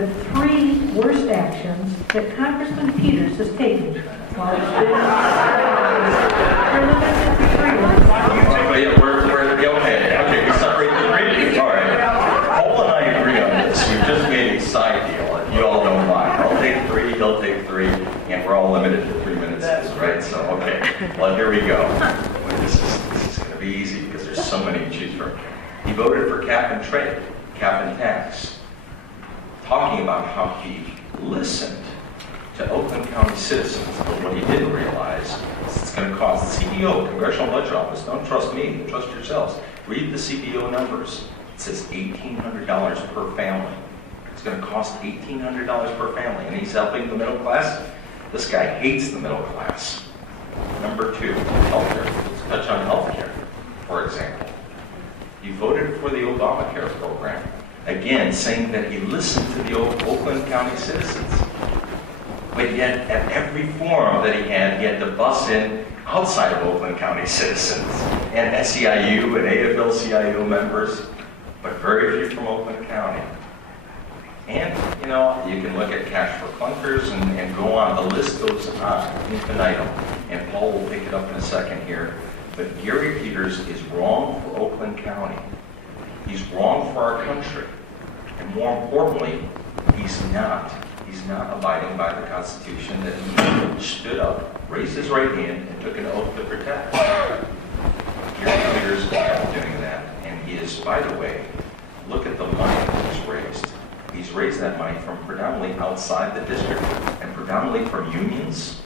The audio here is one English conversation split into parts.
the 3 worst actions that Congressman Peters has taken while he's been in Okay, we separate the ratings. All right. Paul and I agree on this. We've just made a side deal, and you all know why. I'll take 3, he'll take 3, and we're all limited to 3 minutes, right? So, okay. Well, here we go. This is going to be easy because there's so many to choose from. He voted for cap and trade, cap and tax, talking about how he listened to Oakland County citizens, but what he didn't realize is it's going to cost the CBO, Congressional Budget Office, don't trust me, trust yourselves. Read the CBO numbers. It says $1,800 per family. It's going to cost $1,800 per family, and he's helping the middle class. This guy hates the middle class. Number 2, healthcare. Let's touch on healthcare, for example. He voted for the Obamacare program, again saying that he listened to the Oakland County citizens. But yet, at every forum that he had to bus in outside of Oakland County citizens, and SEIU and AFL-CIO members, but very few from Oakland County. And, you know, you can look at cash for clunkers and go on. The list goes on, infinitum. And Paul will pick it up in a second here. But Gary Peters is wrong for Oakland County. He's wrong for our country. And more importantly, he's not abiding by the Constitution that he stood up, raised his right hand, and took an oath to protect. Gary Peters is not doing that. And he is, by the way, look at the money that he's raised. He's raised that money from predominantly outside the district, and predominantly from unions,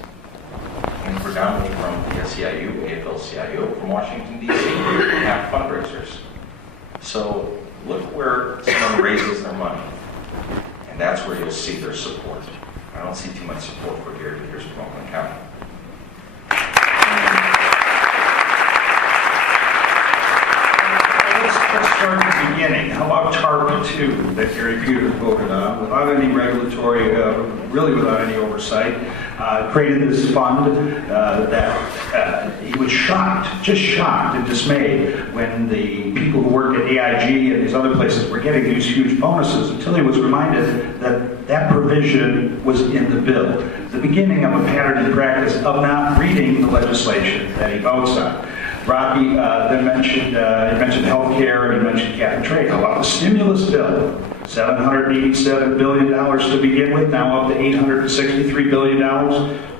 and predominantly from the SEIU, AFL-CIO, from Washington, D.C., have fundraisers. So look where someone raises their money, and that's where you'll see their support. I don't see too much support for Gary Peters from Oakland County. Let's start at the beginning. How about TARP 2 that Gary Peters voted on without any regulatory, really without any oversight? Created this fund that he was shocked, just shocked and dismayed when the people who worked at AIG and these other places were getting these huge bonuses until he was reminded that that provision was in the bill. The beginning of a pattern and practice of not reading the legislation that he votes on. Rocky then mentioned health care, and he mentioned cap and trade. How about the stimulus bill? $787 billion to begin with, now up to $863 billion.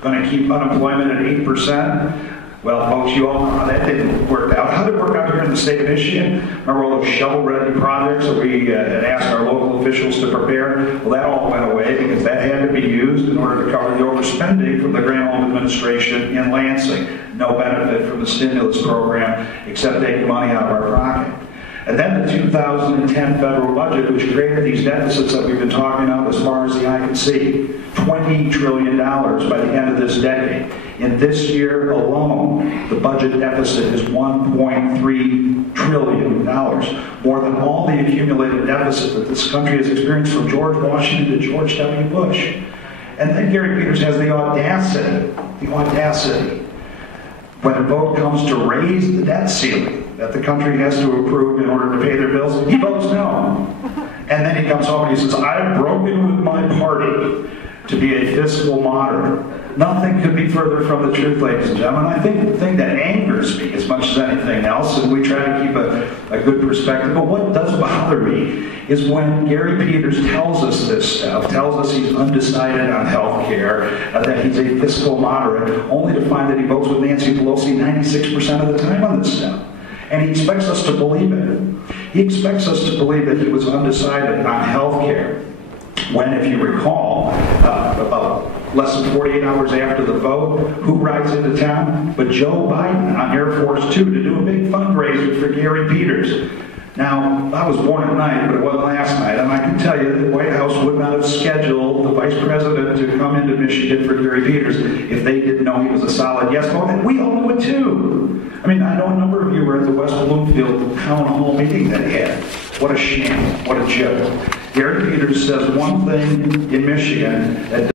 Going to keep unemployment at 8%. Well, folks, you all know how that didn't work out. How did it work out here in the state of Michigan? Remember all those shovel-ready projects that we had asked our local officials to prepare? Well, that all went away because that had to be used in order to cover the overspending from the Granholm administration in Lansing. No benefit from the stimulus program except taking money out of our pocket. And then the 2010 federal budget, which created these deficits that we've been talking about as far as the eye can see. $20 trillion by the end of this decade. In this year alone, the budget deficit is $1.3 trillion, more than all the accumulated deficit that this country has experienced from George Washington to George W. Bush. And then Gary Peters has the audacity, when a vote comes to raise the debt ceiling that the country has to approve in order to pay their bills, he votes no. And then he comes home and he says, I've broken with my party to be a fiscal moderate. Nothing could be further from the truth, ladies and gentlemen. I think the thing that angers me as much as anything else, and we try to keep a good perspective, but what does bother me is when Gary Peters tells us this stuff, tells us he's undecided on health care, that he's a fiscal moderate, only to find that he votes with Nancy Pelosi 96% of the time on this stuff. And he expects us to believe it. He expects us to believe that he was undecided on health care. When, if you recall, about less than 48 hours after the vote, who rides into town but Joe Biden on Air Force 2 to do a big fundraiser for Gary Peters. Now, I was born at night, but it wasn't last night, and I can tell you the White House would not have scheduled the Vice President to come into Michigan for Gary Peters if they didn't know he was a solid yes vote, and we all knew it too. I mean, I know a number of you were at the West Bloomfield town hall meeting that he had. What a shame, what a joke. Gary Peters says one thing in Michigan that